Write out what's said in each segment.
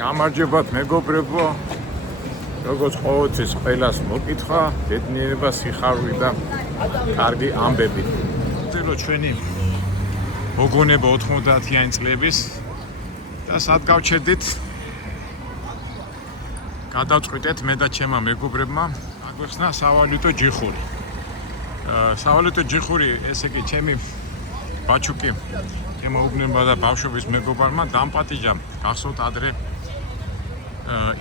გამარჯობათ მეგობრებო, როგორც ყოველთვის ყველას მოკითხა, ბედნიერება, სიხარული და კარგი ამბები. ვწერო ჩვენი მოგონება 90-იანი წლების და სად გავჩერდით? გადავწყვიტეთ მე და ჩემმა მეგობრებმა აგვეხსნა სავალუტო ჯიხური. სავალუტო ჯიხური, ესე იგი ჩემი ბაჩუკი შემოუგნება და ბავშვობის მეგობარმა დამპატიჟა გახსოვთ ადრე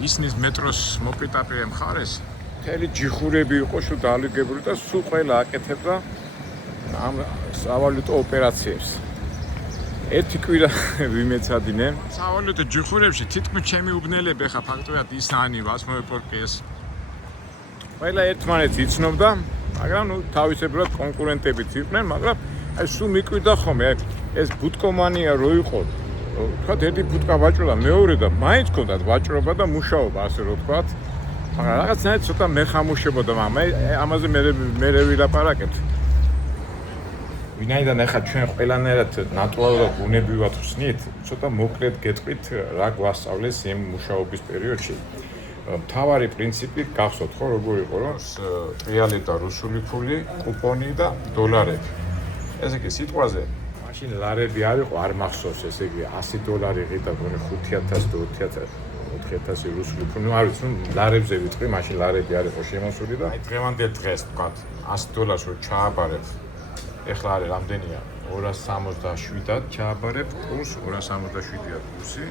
ისნის მეტროს მოპირდაპირე მხარეს მთელი ჯიხურები იყო შუდალიგებული და სულ ყველა აკეთებდა ამ სავალუტო ოპერაციებს. ერთი კვირა ვიმეცადინე სავალუტო ჯიხურებში თითქმის ჩემი უბნელები ხა ფაქტობრივად ისანი ვასმოეპორკეს ყველა ერთმანეთს იცნობდა, მაგრამ ნუ თავისებურად კონკურენტებიც იყვნენ, მაგრამ აი სულ მიკვირდა ხოლმე ეს ბუტკომანია რო იყო, თქვათ ერთი ბუტკა ვაჭრობდა, მეორე და მაინც ჰქონდათ ვაჭრობა და მუშაობა, ასე რო თქვათ. მაგრამ რაღაცნაირად ცოტა მეხამუშებოდა, მაგრამ ამაზე მე ვილაპარაკებთ. ვინაიდან ახლა ჩვენ ყველანაირად ნატურალურად ბუნებრივად ვხსნით, ცოტა მოკლედ გეტყვით რა გვასწავლეს იმ მუშაობის პერიოდში. მთავარი პრინციპი გახსოვთ ხო როგორ იყო, რომ ტრიალი და რუსული ფული, კუპონი და დოლარები. ესე იგი სიტყვაზე მაშინ ლარები არ იყო, არ მახსოვს, ესე იგი $100 ღირდა გონი 5000 და 4000 რუსული ფული. ნუ არ ვიცი, ნუ ლარებზე ვიტყვი, მაშინ ლარები არ იყო შემოსული და აი დღევანდელ დღეს ვთქვათ $100 რო ჩააბარებ, ეხლა არის რამდენია? 267-ად ჩააბარებ კურს, 267-ია კურსი.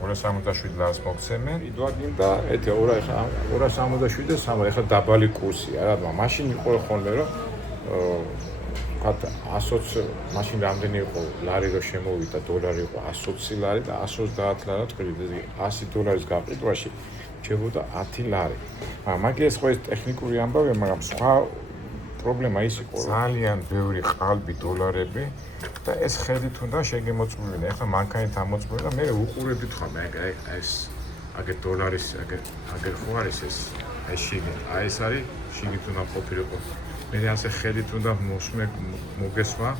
267 ლარს მოგცემენ. იდვაგინდა ეთი 267 და 3, ეხლა დაბალი კურსია რა, მაშინ იყო ხოლმე რომ ვთქვათ 120 მაშინ რამდენი იყო ლარი რო შემოვიდა, დოლარი იყო 120 ლარი და 130 ლარა ტყიდით, ესე $100 გაყიდვაში შეგვოდა 10 ლარი. მაგრამ ეს ხო ეს ტექნიკური ამბავია, მაგრამ სხვა პრობლემა ის იყო, რომ ძალიან ბევრი ყალბი დოლარები და ეს ხელით უნდა შეგემოწმებინა. ეხლა მანქანით ამოწმებია და მე უყურებდით ხოლმე ეს აგერ დოლარის აგერ ხო არის ეს შიგნით. აი ეს არის შიგნით უნდა ყოფილიყო. მე ასე ხელით უნდა მოგესვა,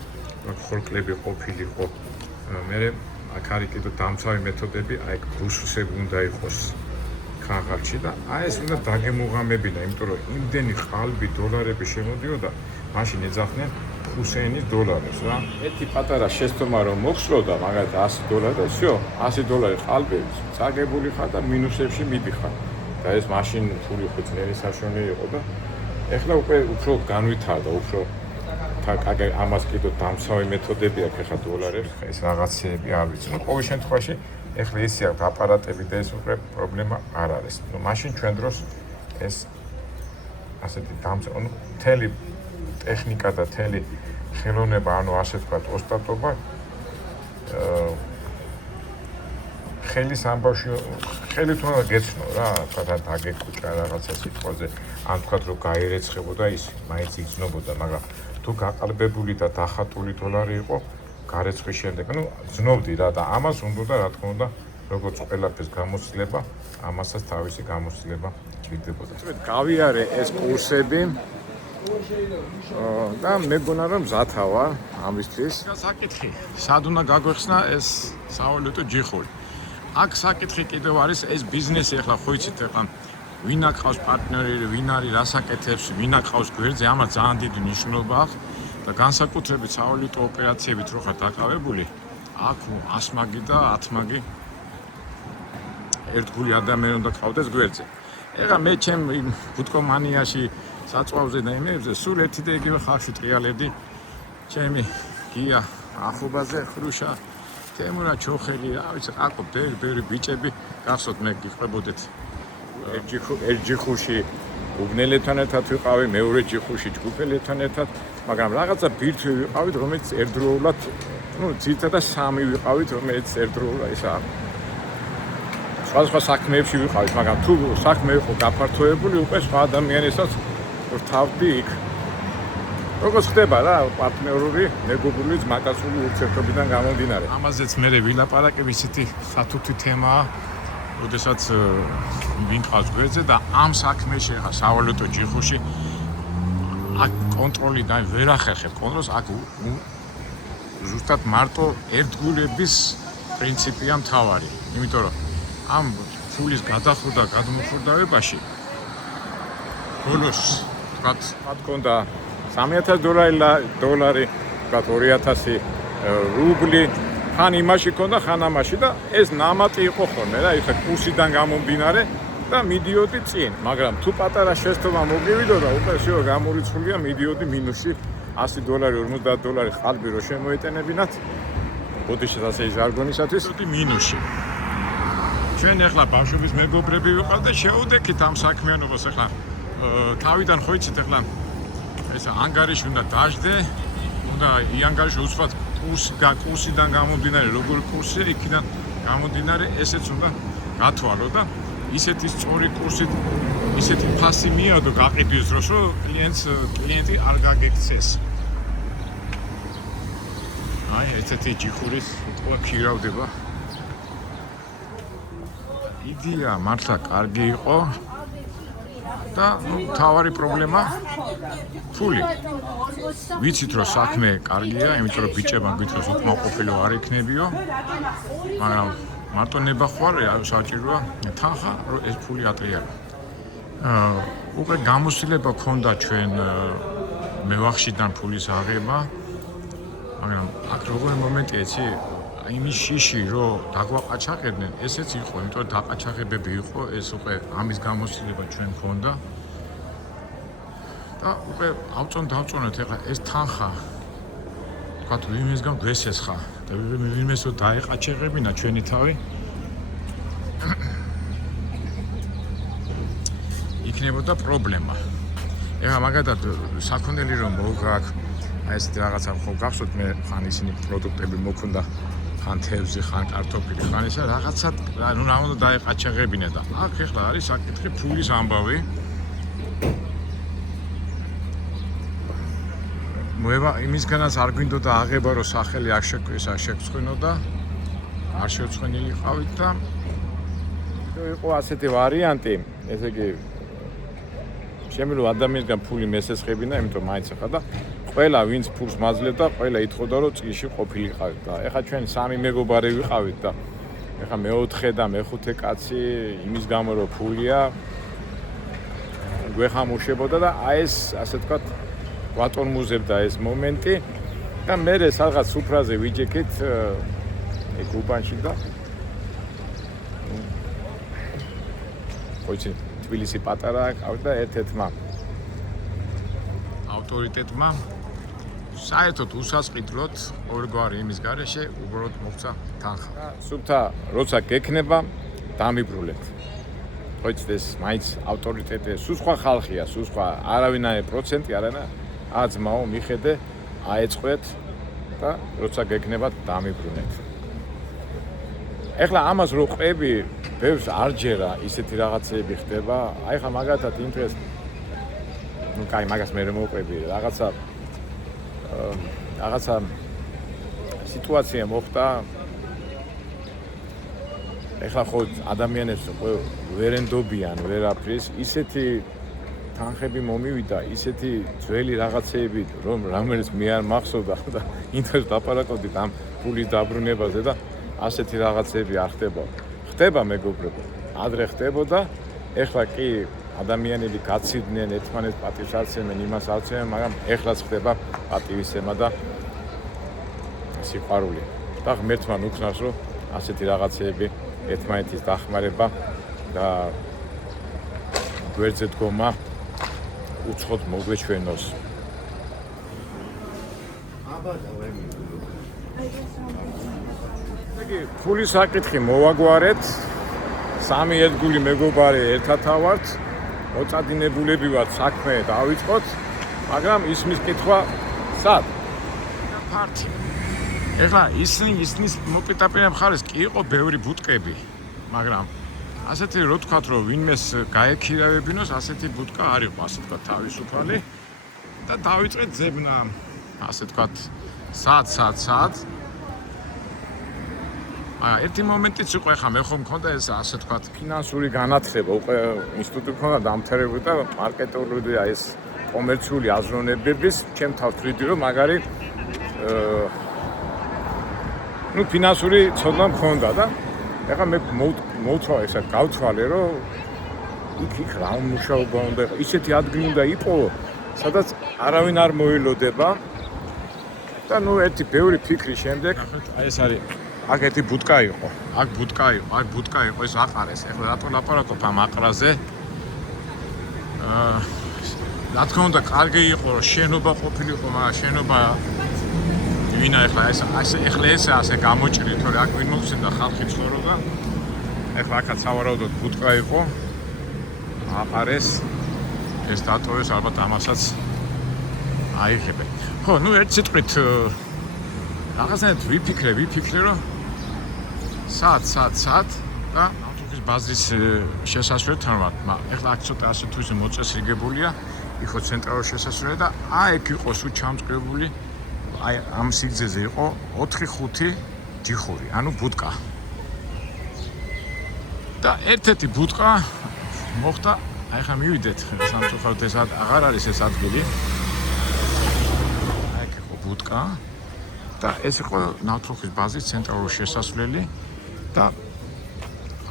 ხორკლები ყოფილიყო. მე აქ არის კიდე დამცავი მეთოდები, აი რუსუსები უნდა იყოს ხალხში და აი ეს უნდა დაგემოღამებინა, იმიტომ რომ იმდენი ყალბი დოლარები შემოდიოდა, მაშინ ეძახდნენ ჰუსეინის დოლარებს რა. ერთი პატარა შეცდომა რომ მოხსნოდა, მაგალითად $100 და всё, $100 ყალბი წაგებული ხარ და მინუსებში მიდიხარ. და ეს მაშინ ფული ხო ძლიერი საშუალო იყო და ეხლა უკვე უფრო განვითარდა, უფრო აგერ ამას კიდე დამცავი მეთოდები აქვს ახლა დოლარებს, ეს რაღაცეები არ ვიცი. ნუ ყოველ შემთხვევაში ეხლა ისე აქვს აპარატები და ეს უკვე პრობლემა არ არის. ნუ მაშინ ჩვენ დროს ეს ასეთი დამცავი, ნუ მთელი ტექნიკა და მთელი ხელოვნება, ანუ ასე ვთქვათ, ოსტატობა ხელის ამბავში ხელით უნდა გეცნო რა, თქვათ დაგეკუჭა რაღაცა სიტყვაზე, ან თქვათ რომ გაირეცხებოდა ის, მაინც იცნობოდა, მაგრამ თუ გაყალბებული და დახატული დოლარი იყო, გარეცხვის შემდეგ, ნუ ძნობდი რა და ამას უნდა რა თქმა უნდა, როგორც ყველაფერს გამოცდილება, ამასაც თავისი გამოცდილება ჭირდებოდა. გავიარე ეს კურსები და მეგონა რომ მზათა ვარ ამისთვის. საკითხი, სად უნდა გაგვეხსნა ეს სავალუტო ჯიხური? აქ საკითხი კიდევ არის ეს ბიზნესი, ახლა ხო იცით, ახლა ვინ აკყავს პარტნიორი, ვინ არის რასაკეთებს, ვინ აკყავს გვერდზე, ამას ძალიან დიდი მნიშვნელობა აქვს და განსაკუთრებით სავალუტო ოპერაციებით რო ხარ დაკავებული, აქ 100 მაგი და 10 მაგი ერთგული ადამიანი უნდა ყავდეს გვერდზე. ეხლა მე ჩემ ბუტკომანიაში საწვავზე და იმებზე სულ ერთი და იგივე ხალხი ტრიალებდი, ჩემი გია ახობაზე, ხრუშა, თემურა ჩოხელი, რა ვიცი, ყაყო ბევრი ბიჭები, გახსოვთ მე გიყვებოდეთ ერთ ჯიხურში უბნელებთან ერთად ვიყავი, მეორე ჯიხურში ჯგუფელებთან ერთად, მაგრამ რაღაცა ბირთვი ვიყავით, რომელიც ერთდროულად, ნუ ძირითადად 3 ვიყავით, რომელიც ერთდროულად ისა სხვა საქმეებში ვიყავით, მაგრამ თუ საქმე იყო გაფართოებული, უკვე სხვა ადამიანებსაც ვრთავდი იქ. როგორც ხდება რა, პარტნიორული, მეგობრული, ძმაკაცული ურთიერთობიდან გამომდინარე. ამაზეც მე ვილაპარაკებ, ისეთი სათუთი თემაა, როდესაც ვინ ყავს გვერდზე და ამ საქმეში ხა სავალუტო ჯიხურში აქ კონტროლი და ვერ ახერხებ კონტროლს, აქ ზუსტად მარტო ერთგულების პრინციპია მთავარი, იმიტომ რომ ამ ფულის გადახურდა გადმოხურდავებაში ბოლოს თქვათ გქონდა $3000 თქვათ 2000 რუბლი ხან იმაში ქონდა ხან ამაში და ეს ნამატი იყო ხოლმე რა ეხა კურსიდან გამომდინარე და მიდიოდი წინ მაგრამ თუ პატარა შეცდომა მოგივიდოდა უკვე შეო გამორიცხულია მიდიოდი მინუსი $100 $50 ხალბი რო შემოეტენებინათ ბოდიშის ასე ჟარგონისათვის მინუსი ჩვენ ახლა ბავშვების მეგობრები ვიყავ და შეუდექით ამ საქმიანობას ახლა თავიდან ხო იცით ახლა ეს ანგარიში უნდა დაждდე უნდა ანგარიში უცბად კურსიდან გამომდინარე როგორ კურსია იქიდან გამომდინარე ესეც უნდა გათვალო და ისეთი სწორი კურსით ისეთი ფასი მიადო გაყიდვის დროს რომ კლიენტი არ გაგექცეს აი ესეთი ჯიხურის უკვე ქირავდება იდეა მართლა კარგი იყო და თავარი პრობლემა ფული ვიცით რომ საქმე კარგია იმიტომ რომ ბიჭებმა გვითხრეს უკმაყოფილო არ იქნებიო მაგრამ მარტო ნება ხوار საჭიროა თანხა რომ ეს ფული ატრიალო უკვე გამოსილება ქონდა ჩვენ მევახშიდან ფულის აღება მაგრამ აქ როგორი მომენტია იცი იმის შიში რომ დაგვაყაჩაღებდნენ ესეც იყო იმიტომ რომ დაყაჩაღებები იყო ეს უკვე ამის გამოსილება ჩვენ ქონდა და უკვე დავწონეთ ეხლა ეს თანხა თქვათ ვინმესგან გვესესხა და ვინმეს რომ დაეყაჩაღებინა ჩვენი თავი იქნებოდა პრობლემა ეხლა მაგათად საქონელი რომ მოგაქ აი ესეთი რაღაცა ხო გახსოვთ მე ხან ისინი პროდუქტები მოქონდა ხან თევზი, ხან კარტოფილი, ხან ისა რაღაცა ნუ რა უნდა დაეყაჩაღებინა და აქ ეხლა არის საკითხი ფულის ამბავი. მოება იმისგანაც არ გვინდოდა აღება რომ სახელი არ შეგვისა შეგვწყვინოდა არ შევწყვინილიყავით და იყო ასეთი ვარიანტი, ესე იგი შემიძლია ადამიანისგან ფული მესესხებინა, იმიტომ მაინც ახლა და ყველა ვინც ფულს მაძლევდა, ყველა ითხოვდა რომ წილში ყოფილიყავით და ეხლა ჩვენ სამი მეგობარი ვიყავით და ეხლა მეოთხე და მეხუთე კაცი იმის გამო რომ ფულია გვეხამუშებოდა და აი ეს ასე ვთქვათ გვატორმუზებდა ეს მომენტი და მე სადღაც სუფრაზე ვიჯექით ეგ უბანში და ხოიცი თბილისი პატარა ყავდა და ერთ-ერთმა ავტორიტეტმა საერთოდ უსასყიდლოდ ორგვარი იმის გარეშე უბრალოდ მოხდა თანხა. სუფთა როცა გექნება დამიბრუნეთ. ხოიცით ეს მაინც ავტორიტეტი სულ სხვა ხალხია, სულ სხვა არავინ არ პროცენტი არანა აზმაო მიხედე აეწყვეთ და როცა გექნება დამიბრუნეთ. ეხლა ამას რო ყვები ბევრს არ ჯერა ისეთი რაღაცები ხდება. აი ხა მაგათად იმ დღეს ну кай მაგას მე მოყვები რაღაცა სიტუაცია მოხდა ეხლა ხო ადამიანებს ვერენდობიან ვერაფრის ისეთი თანხები მომივიდა ისეთი ძველი რაღაცეები რომელიც მე არ მახსოვდა და ინტერეს დაპარაკობდით ამ ფულის დაბრუნებაზე და ასეთი რაღაცეები არ ხდება მეგობრებო ადრე ხდებოდა ეხლა კი ადამიანები გაციდნენ ერთმანეთს პატივს არცემენ იმას არცემენ მაგრამ ეხლაც ხდება პატივისცემა და სიყვარული და ღმერთმა უქნას რომ ასეთი რაღაცეები ერთმანეთის დახმარება და გვერდზე დგომა უცხოდ მოგვეჩვენოს იგი ფულის საკითხი მოვაგვარეთ სამი ერთგული მეგობარი ერთად ავართ მოწადინებულები ვართ საქმე დავიწყოთ მაგრამ ისმის კითხვა სად ფარტი ეხლა ისნის მოპიტაპირე მხარეს კი იყო ბევრი ბუტკები მაგრამ ასეთი რო თქვათ რომ ვინმეს გაექირავებინოს ასეთი ბუტკა არ იყო ასე თქვათ თავისუფალი და დავიწყეთ ძებნა ასე თქვათ სად ერთი მომენტიც იყო ახლა მე ხომ მქონდა ეს ასე თქვათ ფინანსური განათლება უკვე ინსტიტუტი მქონდა დამთავრებული და მარკეტინგული და ეს კომერციული აზროვნებების ჩემ თავს ვთვლიდი რომ მაგარი ნუ ფინანსური ცოდნა მქონდა და ეხლა მე მოვთვალე ესა გავთვალე რომ იქ რა მუშაობა უნდა იყო ისეთი ადგილი უნდა იყო სადაც არავინ არ მოილოდება და ნუ ერთი ბევრი ფიქრი შემდეგ აი ეს არის აქ ერთი ბუტკა იყო აქ ბუტკა იყო ეს აყარეს ეხლა რატო ლაპარაკობ ამ აყრაზე რა თქმა უნდა კარგი იყო რომ შენობა ყოფილიყო მაგრამ შენობა ვინა ეხლა ეხლა ეს ასე გამოჭრილი თორე აქ ვინ მოგცემდა ხალხი ცხოვრობდა ეხლა აქაც სავარაუდოდ ბუტკა იყო აყარეს ეს დატოვეს ალბათ ამასაც აიღებენ ხო ნუ ერთ სიტყვით რაღაცნაირად ვიფიქრე რომ სად და ნავთობის ბაზრის შესასვლელთან ვარ ეხლა აქ ცოტა ასე თუ ისე მოწესრიგებულია იყო ცენტრალური შესასვლელი და აქ იყო სულ ჩამწკრებული აი ამ სიგრძეზე იყო 4-5 ჯიხური ანუ ბუტკა და ერთ-ერთი ბუტკა მოხდა აი ხა მივიდეთ სამწუხაროდ ეს აღარ არის ეს ადგილი აი იყო ბუტკა და ეს იყო ნავთობის ბაზის ცენტრალური შესასვლელი და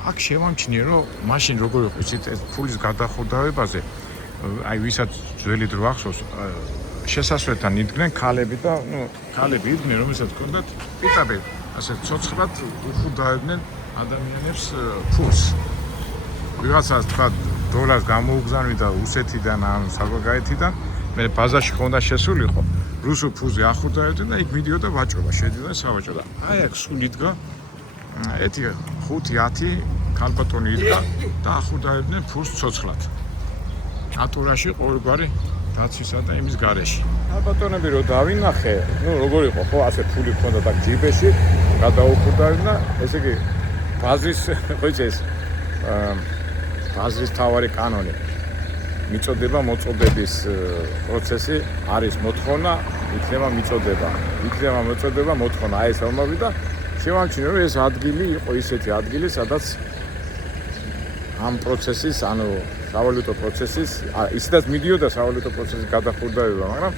აქ შევამჩნიე რომ მაშინ როგორ იყო იცით ეს ფულის გადახურდავებაზე აი ვისაც ძველი დრო ახსოვს შესასვლელთან იდგნენ ქალები და ნუ ქალები იდგნენ რომელსაც ჰქონდათ პიტაბე ასე ცოცხლად უხურდავდნენ ადამიანებს ფულს ვიღაცას თქვა დოლარს გამოუგზავნიდა რუსეთიდან ან საზღვარგარეთიდან მე ბაზარში ხონდა შესულიყო რუსულ ფულზე ახურდავდნენ და იქ მიდიოდა ვაჭრობა შედიოდა სავაჭრო და აი აქ სულ იდგა ეთი 5-10 ქალბატონი იდგა და ახურდავდნენ ფულს ცოცხლად ნატურაში ყოველგვარი დაცვისა და იმის გარეშე ქალბატონები რო დავინახე ნუ როგორ იყო ხო ასე ფული ხონდა და ჯიბეში გადაუხურდავდნენ და ესე იგი ბაზრის ხო იცი ეს ბაზრის თავარი კანონი მიწოდება მოწოდების პროცესი არის მოთხოვნა იქნება მოწოდება მოთხოვნა აი ეს ამბავი და შევამჩნიე რომ ეს ადგილი იყო ისეთი ადგილი სადაც ამ პროცესის ანუ სავალუტო პროცესის ისედაც მიდიოდა სავალუტო პროცესის გადახურდავება მაგრამ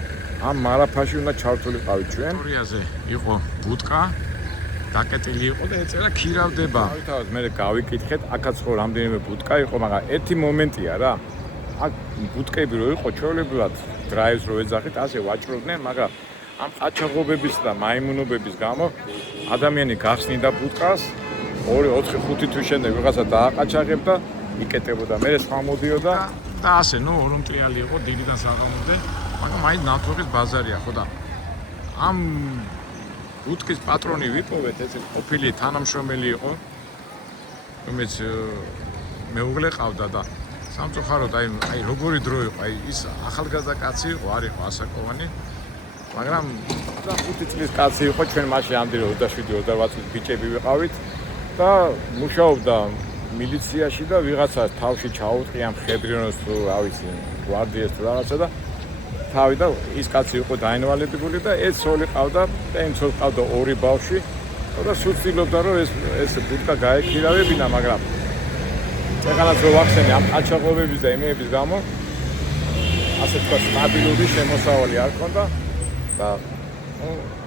ამ მარაფაში უნდა ჩავთვლიყავით ჩვენ ისტორიაზე იყო ბუტკა დაკეტილი იყო და ეწერა ქირავდება თავად მე გავიკითხეთ აქაც ხო რამდენიმე ბუტკა იყო მაგრამ ერთი მომენტია რა აქ ბუტკები რო იყო ჩვეულებრივად დრაივს რო ეძახით ასე ვაჭრობდნენ მაგრამ ამ ყაჩაღობების და მაიმუნობების გამო ადამიანი გახსნიდა ბუტკას 2-4-5 თვის შემდეგ ვიღაცა დააყაჩაღებდა იკეტებოდა მე სხვა მოდიოდა და ასე ნუ ოლიმპიალი იყო დილიდან საღამომდე მაგრამ მაინც ნავთობის ბაზარია ხო და ამ ბუტკის პატრონი ვიპოვეთ ეს ყოფილი თანამშრომელი იყო რომელიც მეუღლე ყავდა და სამწუხაროდ აი როგორი დრო იყო აი ის ახალგაზრდა კაცი იყო არ იყო ასაკოვანი მაგრამ 5 წლის კაცი იყო ჩვენ მაშინ ამდენი 27-28 წლის ბიჭები ვიყავით და მუშაობდა მილიციაში და ვიღაცას თავში ჩაუწყია მხედრიანოს თუ რა ვიცი გვარდიას თუ რაღაცა და თავი და ის კაცი იყო დაინვალიდებული და ეს სოლი ყავდა და იმ სოლს ყავდა 2 ბავშვი და სულ ცდილობდა რომ ეს ბუტკა გაექირავებინა მაგრამ ეხლაც რო ვახსენე ამ ყაჩაღობების და იმეების გამო ასე თქვა სტაბილური შემოსავალი არ ქონდა და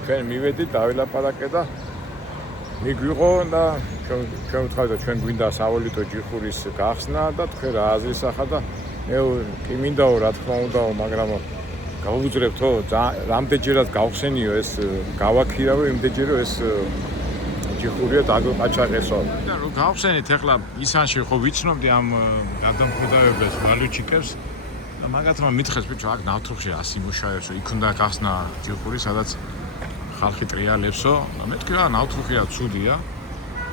ჩვენ მივედით დავილაპარაკე და მიგვიღო და ჩვენ ვთქვით ჩვენ გვინდა სავალუტო ჯიხურის გახსნა და თქვენ რა აზრის ახლა და მე კი მინდაო რა თქმა უნდაო მაგრამ გავუძლებთო რამდენჯერაც გავხსენიო ეს გავაქირავო იმდენჯერო ეს ჯიხურია დაგვაყაჩაღესო და რო გავხსენით ეხლა ისანში ხო ვიცნობდი ამ გადამხუდავებას ვალუჩიკებს და მაგათმა მითხეს ბიჭო აქ ნავთობში ასე მუშაობსო იქ უნდა გახსნა ჯიხური სადაც ხალხი ტრიალებსო მე თქვი რა ნავთობია ცუდია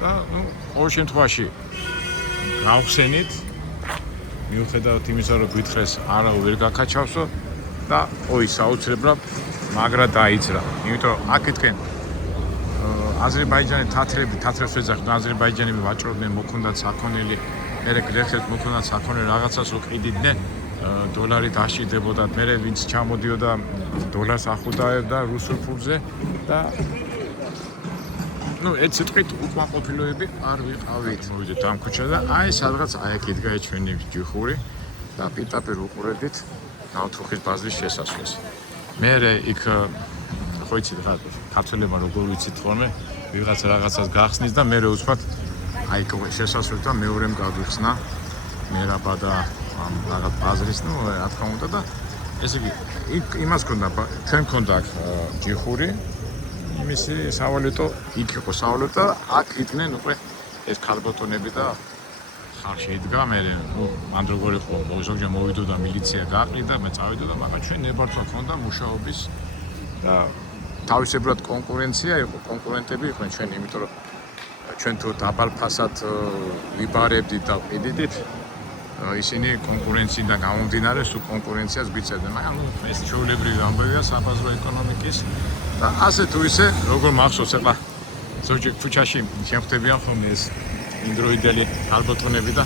და ნუ ყოველ შემთხვევაში გავხსენით მიუხედავად იმისა რომ გვითხრეს არა ვერ გაკაჩავსო და ой საოცრებლად მაგრა დაიძრა იმიტომ რომ აქეთკენ აზერბაიჯანი თათრებს ეძახდნენ აზერბაიჯანები ვაჭრობდნენ მოქონდათ საქონელი მერე გლეხებს მოქონდათ საქონელი რაღაცას რო ყიდიდნენ დოლარი დაშიდებოდა მერე ვინც ჩამოდიოდა დოლარს ახუდავდა რუსულ ფულზე და ნუ ერთ სიტყვით უკმაყოფილოები არ ვიყავით მოვიდეთ ამ ქუჩა და აი სადღაც აი აქ იდგა ჩვენი ჯიხური და პიტაპირ უყურებდით ნავთობის ბაზრის შესასვლელს მერე იქ ხო იცით რა ქართველებმა როგორ ვიცით ხოლმე ვიღაც რაღაცას გახსნის და მე უცბად აი შესასვლელთან მეორემ გაგვიხსნა მერაბა და რაღაც ბაზრის, ნუ რა თქმა უნდა და ესე იგი იმას ქონდა ჩვენ ქონდა ჯიხური მისი სავალუტო იქ იყო სავალუტო აქ იყვნენ უკვე ეს ქალბატონები და ხალხი იდგა მე მან როგორ იყო ზოგჯერ მოვიდოდა მილიცია გაყრიდა მე წავიდოდა მაგრამ ჩვენ ნებართვა ქონდა მუშაობის და თავისებურად კონკურენცია იყო კონკურენტები იყვნენ ჩვენ იმიტომ რომ ჩვენ თუ დაბალ ფასად ვიბარებდით და ყიდით ისინი კონკურენციიდან გამომდინარე სულ კონკურენციას გვიწევდნენ მაგრამ ეს ჩვეულებრივი ამბავია საბაზრო ეკონომიკის და ასე თუ ისე როგორ მახსოვს ეხლა ზოგჯერ ქუჩაში შემხვდებიან ხოლმე ეს ინდროიდელი ალბათონები და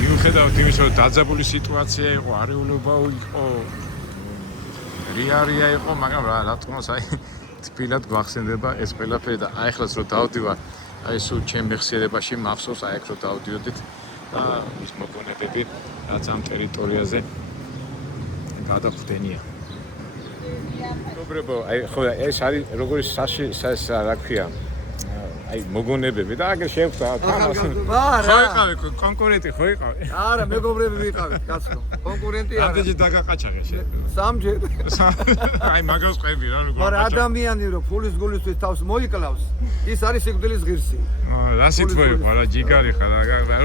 მიუხედავად იმისა რომ დაძაბული სიტუაცია იყო არეულობა იყო რიარია იყო მაგრამ რა თქმა უნდა აი თბილად გვახსენდება ეს ყველაფერი და აი ხლას რომ დავდივარ აი სულ ჩემ მეხსიერებაში მახსოვს აი აქ რომ დავდიოდით და ის მოგონებები რაც ამ ტერიტორიაზე გადახვდენია მეგობრებო აი ხო ეს არის როგორი რა ქვია აი მოგონებები და აგერ შევხვდა თამას ხო იყავი კონკურენტი ხო იყავი არა მეგობრები ვიყავით კაცო კონკურენტი არა ამდენჯერ დაგაყაჩაღე შე სამჯერ აი მაგას ყვები რა როგორ მაგრამ ადამიანი რომ ფულის გულისთვის თავს მოიკლავს ის არის სიკვდილის ღირსი რა სიტყვა იყო რა ჯიგარი ხარ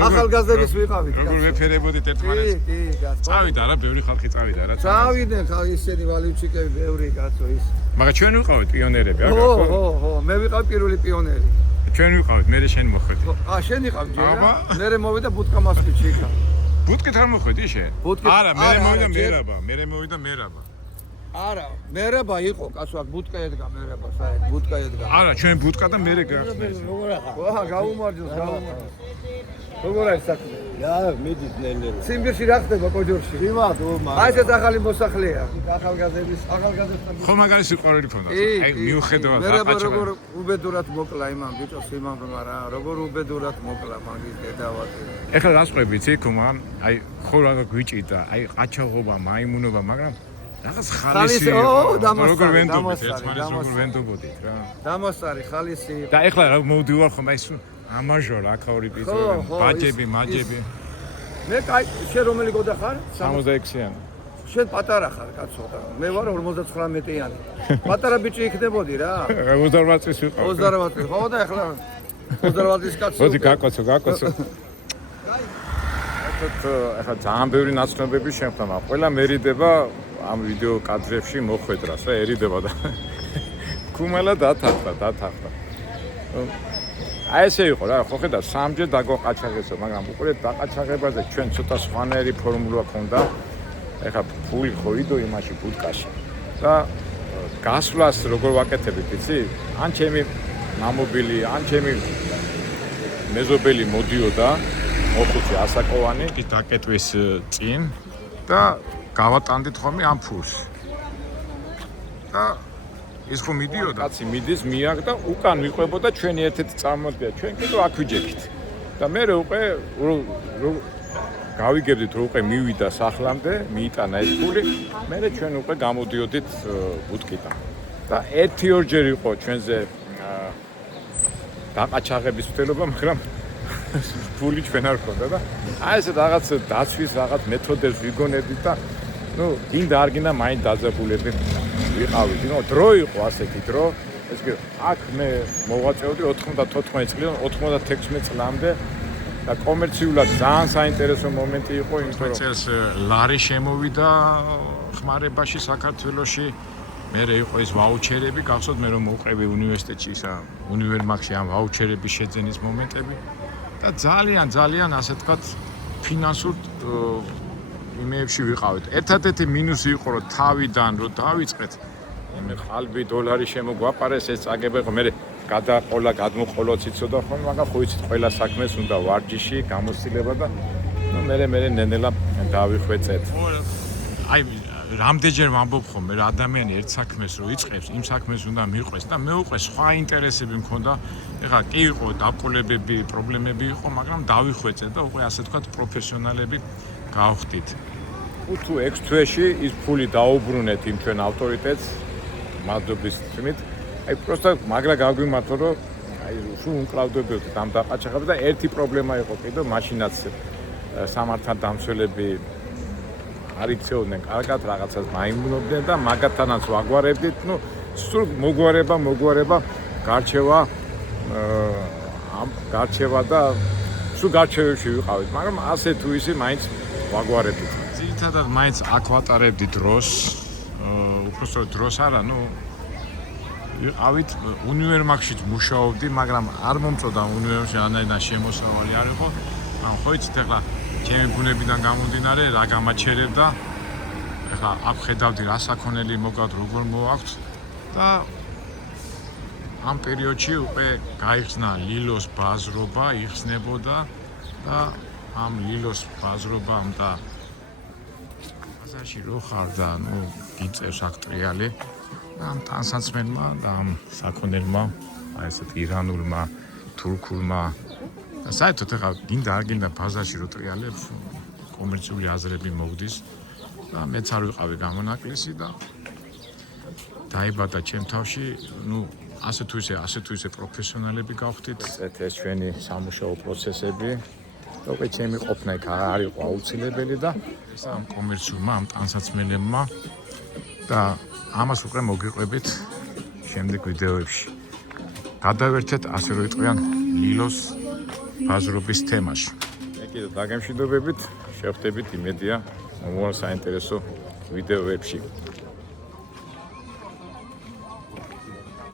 ახალგაზრდების ვიყავით როგორ ვეფერებოდით ერთმანეთს კი კაცო წავიდა რა ბევრი ხალხი წავიდა რა წავიდნენ ხალხი ისინი ვალივჩიკები ბევრი კაცო ის მაგრამ ჩვენ ვიყავით პიონერები აგა ხო მე ვიყავ პირველი პიონერი ჩვენ ვიყავით მე შენ მოხვედი შენ იყავ ჯერა მე მოვიდა ბუტკა მასკიჩი იქა ბუტკით არ მოხვედი შენ არა მე მოვიდა მერაბა არა მერაბა იყო კაცო აქ ბუტკა ედგა მერაბა საერთოდ ბუტკა ედგა არა ჩვენ ბუტკა და მერე გახსნეს როგორ ახლა გაუმარჯოს როგორ არის საქმე რა მიდის ნენერო სიმბირში რა ხდება კოჯორში იმათ აი ეს ახალი მოსახლეა ახალგაზრდების ხო მაგარი სიყვარული ქონდა აი მიუხედავად მერაბა როგორ უბედურად მოკლა იმან ბიჭოს იმან რა როგორ უბედურად მოკლა მაგის დედავატი ეხლა რას ყვები იცი მაგრამ აი ხო რა გვიჭიდა აი ყაჩაღობა მაიმუნობა მაგრამ რაღაც ხალისი როგორ ვენდობთ ერთმანეთს როგორ ვენდობოდით რა დამასარი ხალისი და ეხლა რა მოვდივარ ხომ აი ამაჟორ აქაური პიზოები ბაჯები მაჯები მე კაი შენ რომელი გოდა ხარ 66-იანი შენ პატარა ხარ კაცო და მე ვარ 59-იანი პატარა ბიჭი იქნებოდი რა 28 წლის ვიყავ 28 წლის ხო და ეხლა 28 წლის კაცო მოდი გაკოცო ეხლა ძალიან ბევრი ნაცნობები შემხდა მაგრამ ყველა მერიდება ამ ვიდეო კადრებში მოხვედრას რა ერიდება და კუმელა დათახდა აი ესე იყო რა ხო ხედავ სამჯერ დაგოყაჩაღესო მაგრამ უყურეთ დაყაჩაღებაზე ჩვენ ცოტა სხვანაირი ფორმულა ქონდა ეხლა ფული ხო იდო იმაში ბუტკაში და გასვლას როგორ ვაკეთებთ იცი ან ჩემი მამობილი ან ჩემი მეზობელი მოდიოდა მოხუცი ასაკოვანი ის დაკეტვის წინ და გავატანდით ხოლმე ამ ფულს და ის ხო მიდიოდა კაცი მიდის მიაკ და უკან ვიყვებოდა ჩვენი ერთ-ერთი წარმოდია ჩვენ კიდევ აქ ვიჯექით და მე უკვე გავიგებდით რომ უკვე მივიდა სახლამდე მიიტანა ეს ფული მე ჩვენ უკვე გამოდიოდით ბუტკიდან და 1-2 ჯერ იყო ჩვენზე დაყაჩაღების ცდელობა მაგრამ ფული ჩვენ არ ქონდა და აი ესე რაღაც დაცვის რაღაც მეთოდებს ვიგონებდით და ნუ გინდა არ გინდა მაინც დაძაბულები ვიყავით ნუ დრო იყო ასეთი დრო ეს კი აქ მე მოვაწევდი 94 წლიდან 96 წლამდე და კომერციულად ძალიან საინტერესო მომენტი იყო იმიტომ რომ ეს ლარი შემოვიდა ხმარებაში საქართველოში მე იყო ეს ვაუჩერები გახსოვთ მე რომ მოვყევი უნივერსიტეტში ისა უნივერმაღში ამ ვაუჩერების შეძენის მომენტები და ძალიან ასე ვთქვათ ფინანსურ იმეებში ვიყავით. ერთადერთი მინუსი იყო რომ თავიდან რომ დავიწყეთ მე ყალბი $, შემოგვაპარეს ეს წაგება იყო მე გადაყოლა გადმოყოლოც იცოდა ხოლმე მაგრამ ხო იცით ყველა საქმეს უნდა ვარჯიში გამოცდილება და ნუ მე ნენელა დავიხვეწეთ. აი რამდენჯერ ვამბობ ხოლმე რა ადამიანი ერთ საქმეს რო იწყებს იმ საქმეს უნდა მიყვეს და მე უკვე სხვა ინტერესები მქონდა ეხლა კი იყო დაყოლებები პრობლემები იყო მაგრამ დავიხვეწეთ და უკვე ასე ვთქვათ პროფესიონალები გავხდით. 5-6 თვეში ის ფული დაუბრუნეთ იმ ჩვენ ავტორიტეტს მადლობის თქმით აი პროსტა მაგრა გაგვიმართო რომ აი სულ უნკლავდებოდით ამ დაყაჩაღებს და ერთი პრობლემა იყო კიდე მაშინაც სამართალ დამცველები არ იქცეოდნენ კარგად რაღაცას მაიმუნობდნენ და მაგათანაც ვაგვარებდით, ну სულ მოგვარება გარჩევა გარჩევა და სულ გარჩევებში ვიყავით, მაგრამ ასე თუ ისე მაინც ვაგვარებდით. ძირითადად მაინც აქ ვატარებდი დროს, უпростоროდ დროს არა, ну ვიყავით უნივერმაგშიც მუშაობდი, მაგრამ არ მომწოდა უნივერმაგში ანაიდან შემოსავალი არ იყო. ან ხო იცით ახლა ჩემი ბუნებიდან გამომდინარე რა გამაჩერებდა. ახლა აქ ხედავდი რა საქონელი მოგავთ, როგორ მოვაქვთ და ამ პერიოდში უკვე გაიხსნა ლილოს ბაზრობა, იხსნებოდა და ამ ლილოს ბაზრობამ და ბაზარში რო ხარ და ნუ გიწევს აქ ტრიალი და ამ ტანსაცმელმა და ამ საქონელმა, აი ესეთ ირანულმა, თურქულმა და საერთოდ ახლა გინდა არ გინდა ბაზარში რო ტრიალებს კომერციული აზრები მოგდის და მეც არ ვიყავი გამონაკლისი და დაიბადა ჩემ თავში, ნუ ასე თუ ისე პროფესიონალები გავხდით. ეს ჩვენი სამუშაო პროცესები. უკვე ჩემი ყოფნა იქ არ იყო აუცილებელი და ამ კომერციულმა, ამ ტანსაცმელებმა და ამას უკვე მოგიყვებით შემდეგ ვიდეოებში. გადავერთეთ ასე რომ იყვიან ლილოს ბაზრობის თემაში. მე კიდევ დაგემშვიდობებით, შევხვდებით იმედია მომავალ საინტერესო ვიდეოებში.